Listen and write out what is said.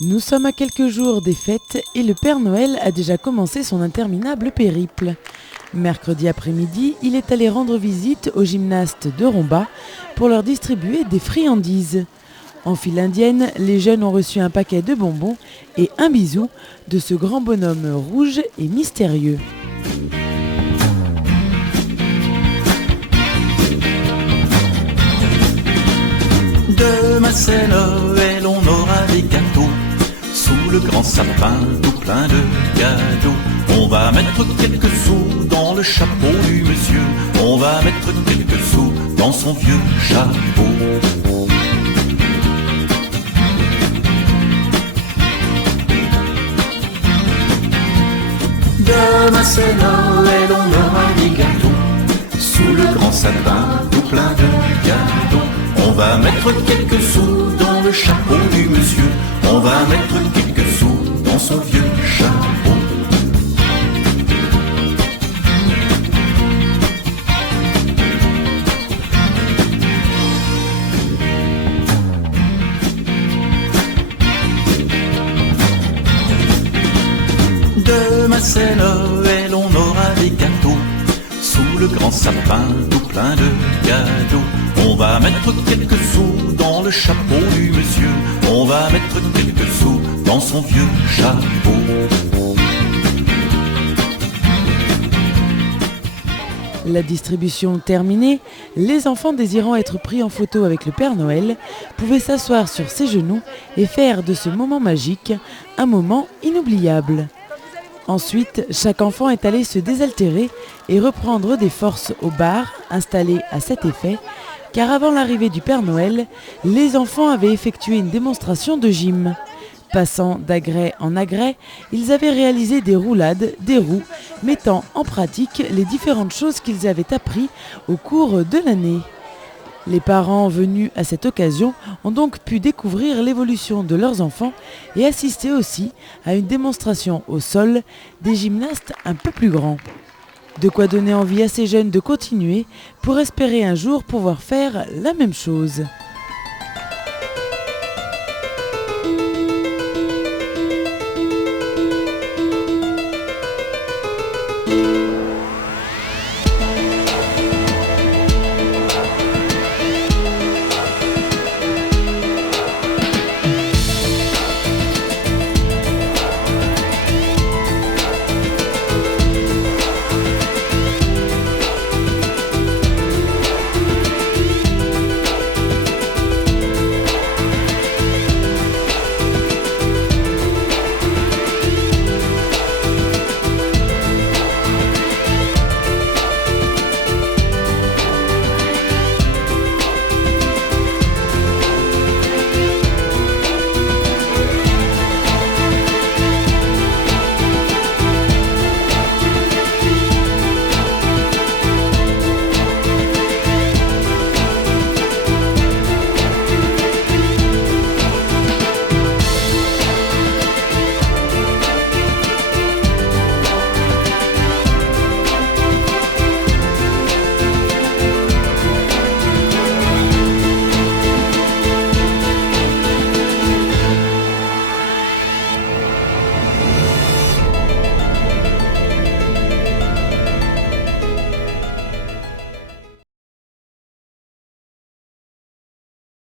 Nous sommes à quelques jours des fêtes et le Père Noël a déjà commencé son interminable périple. Mercredi après-midi, il est allé rendre visite aux gymnastes de Romba pour leur distribuer des friandises. En file indienne, les jeunes ont reçu un paquet de bonbons et un bisou de ce grand bonhomme rouge et mystérieux. Demain c'est Noël, on aura des gâteaux sous le grand sapin, tout plein de cadeaux. On va mettre quelques sous dans le chapeau du monsieur. On va mettre quelques sous dans son vieux chapeau. Demain c'est Noël, on aura des gâteaux sous le grand sapin, tout plein de cadeaux. On va mettre quelques sous dans le chapeau du monsieur. On va mettre quelques sous dans son vieux chapeau. Demain c'est Noël, on aura des gâteaux sous le grand sapin, tout plein de cadeaux. On va mettre quelques sous dans le chapeau du monsieur. On va mettre quelques sous dans son vieux chapeau. La distribution terminée, les enfants désirant être pris en photo avec le Père Noël pouvaient s'asseoir sur ses genoux et faire de ce moment magique un moment inoubliable. Ensuite, chaque enfant est allé se désaltérer et reprendre des forces au bar installé à cet effet, car avant l'arrivée du Père Noël, les enfants avaient effectué une démonstration de gym. Passant d'agrès en agrès, ils avaient réalisé des roulades, des roues, mettant en pratique les différentes choses qu'ils avaient appris au cours de l'année. Les parents venus à cette occasion ont donc pu découvrir l'évolution de leurs enfants et assister aussi à une démonstration au sol des gymnastes un peu plus grands. De quoi donner envie à ces jeunes de continuer pour espérer un jour pouvoir faire la même chose.